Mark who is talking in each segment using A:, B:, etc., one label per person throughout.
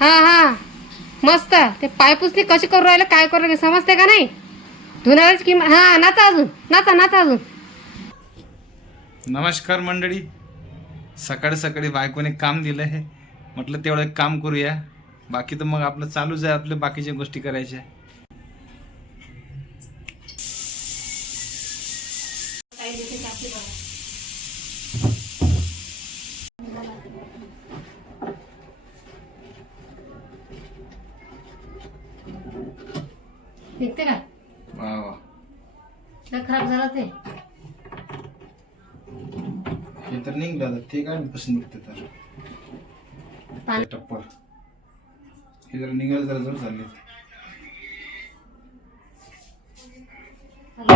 A: हा हा. मस्त. ते पायपुसणी कशी करू राहिले काय करू राहिले समजते का नाही? धुण्याची किंमत हा नाचा अजून. नाचा नाचा अजून.
B: नमस्कार मंडळी. सकाळी सकाळी बायकोने काम दिलं आहे. म्हटलं तेवढं एक काम करूया. बाकी तर मग आपलं चालूच आहे आपल्या बाकीच्या गोष्टी करायच्या
A: का
B: वा वा
A: लय खराब झालं ते.
B: हे तर निघलं ते काय कसं निघतं तर.
A: पाणी.
B: टप्पर. हे जरा निघायला जरा जर चालले
A: हॅलो?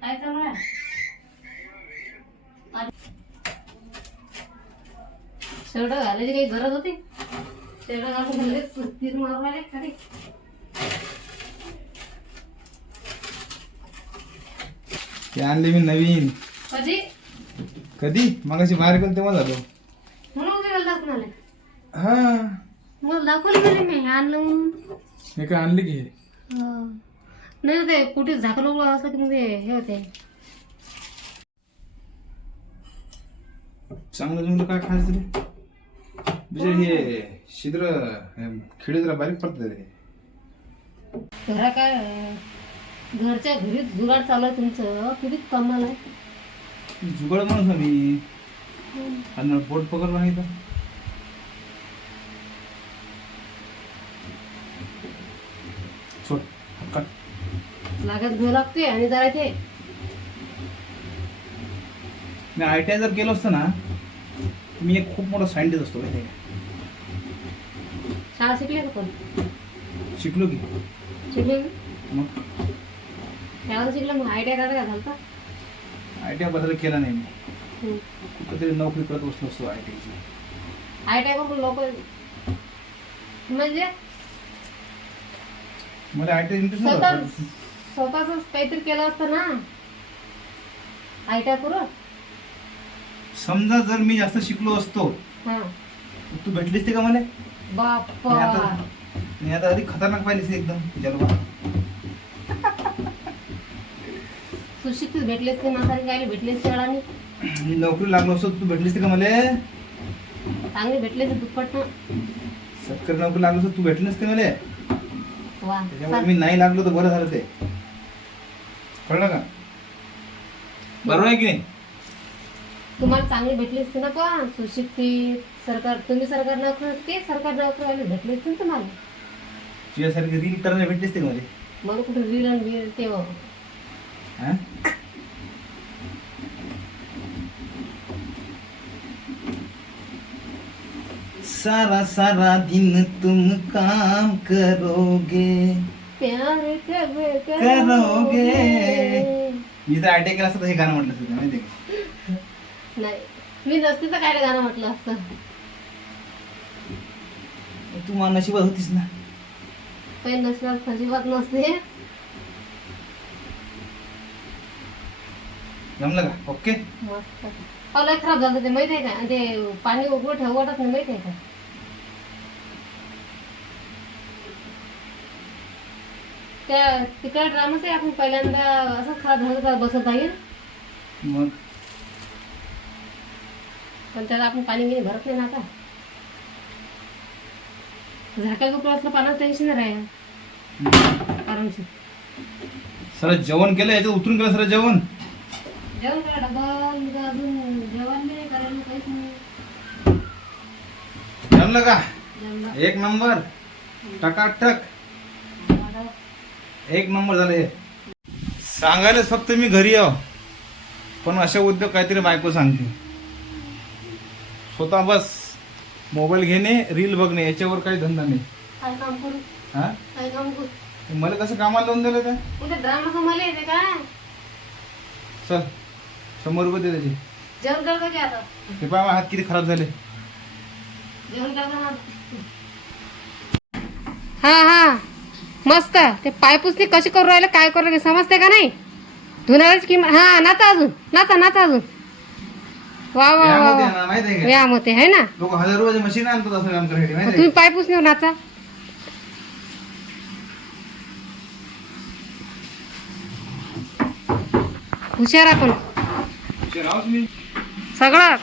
A: काय चालू आहे? शर्ट घालायची काही गरज होती? शर्ट घालून लगेच तीर मारून आले खाली.
B: ते आणले मी नवीन.
A: कधी?
B: कधी? मगाशी बाहेर गेलो तेव्हा झालो.
A: म्हणून
B: हा.
A: मला दाखवलं मी आणलं म्हणून.
B: हे काय आणले की हे?
A: हा. नाही ते कुठे उघडं असलं की मग ते हे होते.
B: चांगलं जुंगलं काय खायचं रे म्हणजे हे शिद्र हे खिळे जरा बारीक पडतात रे.
A: घरा काय घरच्या घरीच जुगाड चालू आहे तुमचं. किती कमाल आहे.
B: जुगाड माणूस आहे मी. आणि पोट पकड नाही तर सोड कट
A: लागत घेऊ लागते आणि जरा ते
B: मी आय टी आय जर केलं असतं ना मी एक खूप मोठा सायंटिस्ट असतो माहिती आहे का?
A: शाळा शिकले का पण
B: शिकलो की.
A: शिकले?
B: मग?
A: त्यावर शिकलं मग आयडिया काढा का घालता
B: आय टी आय बदल केला नाही मी. कुठेतरी नोकरी करत बसलो असतो आय
A: आयडिया करून लोक म्हणजे?
B: मला आय टी आय इंटरेस्ट
A: स्वतः
B: नव्हता
A: स्वतःच काहीतरी केलं असतं ना? आयडिया करून
B: समजा जर मी जास्त शिकलो असतो
A: हा.
B: तर तू भेटलीस ते का मला?
A: बाप्पा.
B: मी आता मी आता अधिक खतरनाक पाहिलीस एकदम जलवा
A: सुशिक्षित भेटले असते म्हातारी काय भेटले असते वेळाने
B: मी नोकरी लागलो असतो तू भेटलीस ते का मला?
A: चांगले भेटले असते दुप्पट ना.
B: सरकारी नोकरी लागलो असतो तू भेटली नसते मला?
A: वा
B: त्याच्यामुळे मी नाही लागलो तर बरं झालं ते. कळलं का? बरोबर आहे की नाही?
A: तुम्हाला चांगले भेटले असते ना पण सुशिक्षित सरकार तुम्ही सरकार नोकरी ते सरकार नोकरीवाले भेटले असते ना तुम्हाला?
B: तुझ्यासारखी रील टर्न भेटलीस ते मला?
A: मला कुठे रील आणि वीर ते?
B: सारा सारा दिन तुम काम करोगे।
A: प्यार
B: करोगे. मी तर आयटी केला असतं हे गाणं म्हटलं असतं माहिती का?
A: नाही. मी नसते तर काय गाणं म्हटलं असतं?
B: तू मला नशिबात होतीस ना.
A: काही नसणार खजिबात नसते.
B: जमलं का? ओके.
A: मस्त. अहो लय खराब झालं ते माहिती आहे का? आणि ते पाणी उघडं ठेवू वाटत नाही माहिती आहे का? त्या तिकडे ड्रामाच आहे आपण पहिल्यांदा असं खराब झालं तर बसत आहे
B: मग?
A: पण त्याला आपण पाणी गिनी भरत नाही ना आता. उकळं असलं पाण्याचं टेन्शन राहील. आरामशीर.
B: सर जेवण केलं याचं उतरून केलं सर जेवण?
A: जेवण करा मग अजून जेवण नाही करायला काहीच नाही
B: जमलं का? एक नंबर. टकाटक. एक नंबर झाले हे. सांगायलाच फक्त मी घरी याव. पण अशा उद्योग काहीतरी बायको सांगते. स्वतः बस. मोबाईल घेणे रील बघणे याच्यावर काही धंदा नाही.
A: काय काम करू?
B: हा?
A: काय काम करू?
B: मला कसं कामाला लावून दिलं ते?
A: उद्या ड्रामा समोर येते काय?
B: चल. शंभर रुपये दे त्याचे.
A: जेवण करतो की आता?
B: हे पहा माझे हात किती खराब झाले.
A: जेवण करताना हा हा. मस्त. ते पायपुसणी कशी करू राहिले काय करू राहिले समजते का नाही? धुण्याची किंमत हा नाचा अजून. नाचा नाचा अजून. वा वा वा
B: होते
A: वा.
B: ना, माहीत आहे का?
A: व्यायाम होते है ना?
B: लोक हजार रुपयाची मशीन आणतात असं व्यायाम करायसाठी माहिती आहे
A: तुम्ही पाय पुसणे नाचा. हुशार आपण.
B: का?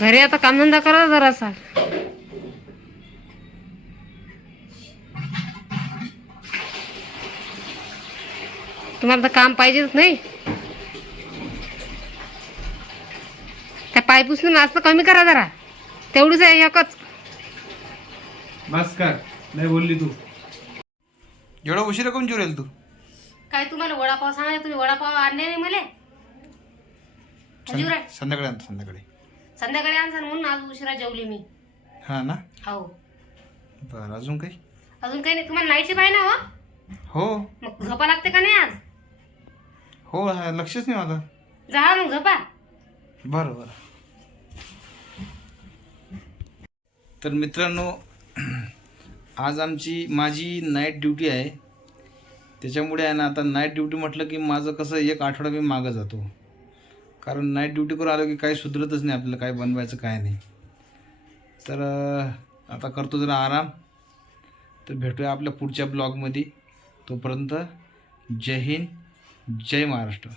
A: घरी आता कामधंदा करा जरासा तुम्हाला तर काम पाहिजेच नाही. त्या पाय पुसून नाचणं कमी करा जरा. तेवढीच आहे एकच.
B: बस कर नाही बोलली तू. एवढा उशिरा कोण जुरेल तू?
A: काय तुम्हाला वडापाव सांगा तुम्ही वडापाव आणले नाही मला.
B: संध्याकाळी आणतो संध्याकाळी.
A: संध्याकाळी आणसान म्हणून आज उशिरा जेवली मी.
B: हा ना?
A: हो.
B: बरं अजून काही?
A: अजून काही नाही. तुम्हाला नाईटची पाहिजे ना हो?
B: हो.
A: मग झोपा लागते का नाही आज?
B: हो हा, लक्षच नाही माझं.
A: जा मग झोपा.
B: बरं बरं. तर मित्रांनो आज आमची माझी नाईट ड्युटी आहे. त्याच्यामुळे आहे ना आता नाईट ड्युटी म्हटलं की माझं कसं एक आठवडा मी मागं जातो. कारण नाईट ड्युटी करून आलो की काही सुधरतच नाही आपल्याला काय बनवायचं काय नाही. तर आता करतो जरा आराम. तर भेटूया आपल्या पुढच्या ब्लॉगमध्ये. तोपर्यंत जय हिंद जय महाराष्ट्र.